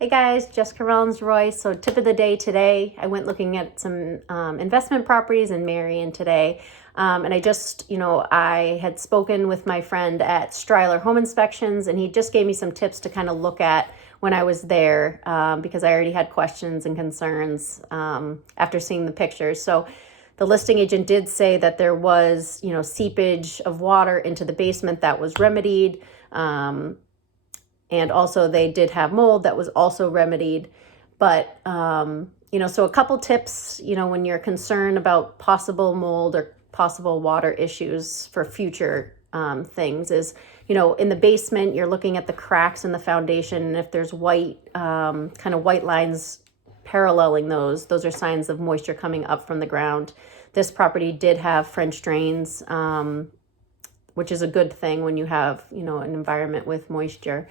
Hey guys, Jessica Rawlins-Roy. So tip of the day today, I went looking at some investment properties in Marion today. And I had spoken with my friend at Striler Home Inspections, and he just gave me some tips to kind of look at when I was there because I already had questions and concerns after seeing the pictures. So the listing agent did say that there was, seepage of water into the basement that was remedied. And also they did have mold that was also remedied. But, so a couple tips, when you're concerned about possible mold or possible water issues for future things is, in the basement, you're looking at the cracks in the foundation. And if there's white lines paralleling those are signs of moisture coming up from the ground. This property did have French drains, which is a good thing when you have, an environment with moisture.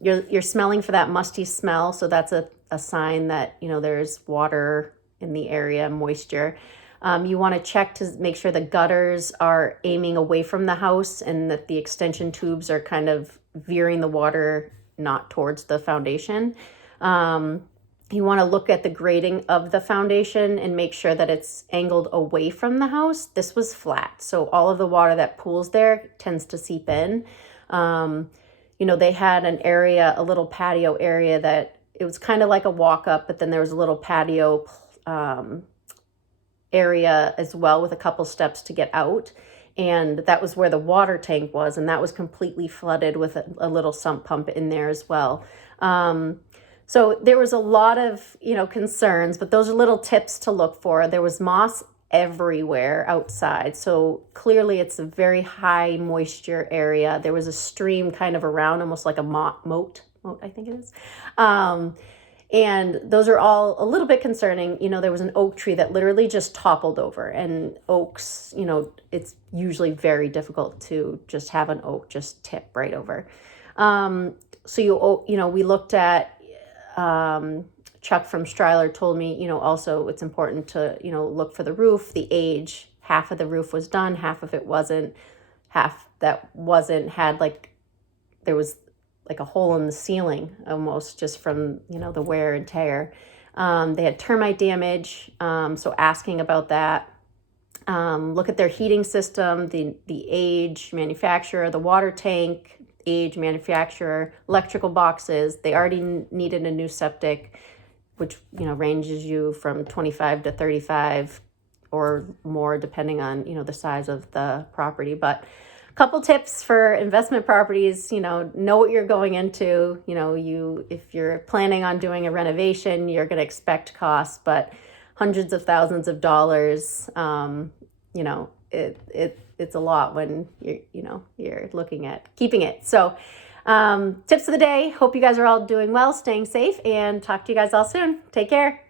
You're smelling for that musty smell. So that's a sign that, there's water in the area, moisture. You want to check to make sure the gutters are aiming away from the house and that the extension tubes are kind of veering the water not towards the foundation. You want to look at the grading of the foundation and make sure that it's angled away from the house. This was flat, so all of the water that pools there tends to seep in. They had a little patio area that it was kind of like a walk up, but then there was a little patio area as well with a couple steps to get out. And that was where the water tank was, and that was completely flooded with a little sump pump in there as well. So there was a lot of, concerns, but those are little tips to look for. There was moss everywhere outside. So clearly it's a very high moisture area. There was a stream kind of around, almost like a moat, I think it is. And those are all a little bit concerning. There was an oak tree that literally just toppled over, and oaks, it's usually very difficult to just have an oak just tip right over. We looked at, Chuck from Striler told me, also it's important to, look for the roof, the age. Half of the roof was done, half of it wasn't. Half that wasn't there was like a hole in the ceiling almost just from, the wear and tear. They had termite damage, so asking about that. Look at their heating system, the age, manufacturer, the water tank, age, manufacturer, electrical boxes. They already needed a new septic, which ranges you from 25 to 35 or more depending on the size of the property. But a couple tips for investment properties: know what you're going into. If you're planning on doing a renovation, you're going to expect costs, but hundreds of thousands of dollars. It's a lot when you're looking at keeping it. So tips of the day. Hope you guys are all doing well, staying safe, and talk to you guys all soon. Take care.